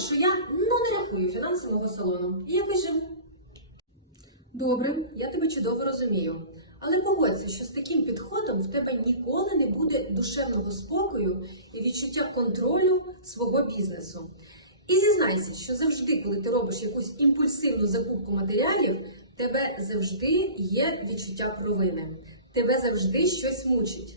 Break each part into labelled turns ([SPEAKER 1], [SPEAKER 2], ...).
[SPEAKER 1] що я ну не рахую фінанси мого салону. І якось живу. Добре, я тебе чудово розумію. Але погодься, що з таким підходом в тебе ніколи не буде душевного спокою і відчуття контролю свого бізнесу. І зізнайся, що завжди, коли ти робиш якусь імпульсивну закупку матеріалів, тебе завжди є відчуття провини, тебе завжди щось мучить.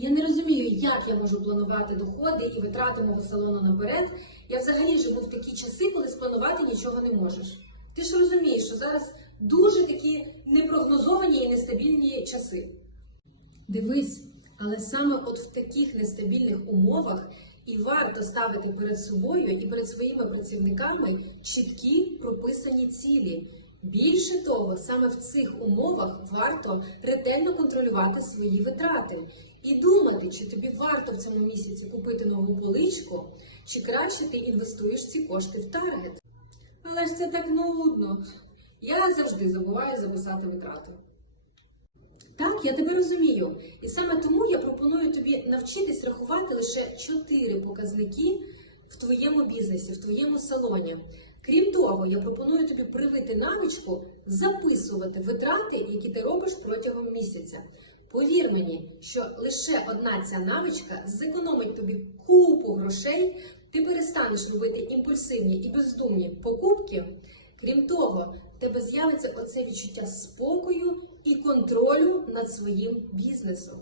[SPEAKER 1] Я не розумію, як я можу планувати доходи і витрати мого салону наперед. Я взагалі живу в такі часи, коли спланувати нічого не можеш. Ти ж розумієш, що зараз дуже такі непрогнозовані і нестабільні часи. Дивись, але саме от в таких нестабільних умовах і варто ставити перед собою і перед своїми працівниками чіткі прописані цілі. Більше того, саме в цих умовах варто ретельно контролювати свої витрати і думати, чи тобі варто в цьому місяці купити нову поличку, чи краще ти інвестуєш ці кошти в таргет. Але ж це так нудно. Я завжди забуваю записати витрати. Так, я тебе розумію. І саме тому я пропоную тобі навчитись рахувати лише чотири показники в твоєму бізнесі, в твоєму салоні. Крім того, я пропоную тобі привити навичку записувати витрати, які ти робиш протягом місяця. Повір мені, що лише одна ця навичка зекономить тобі купу грошей, ти перестанеш робити імпульсивні і бездумні покупки. Крім того, тебе з'явиться оце відчуття спокою і контролю над своїм бізнесом.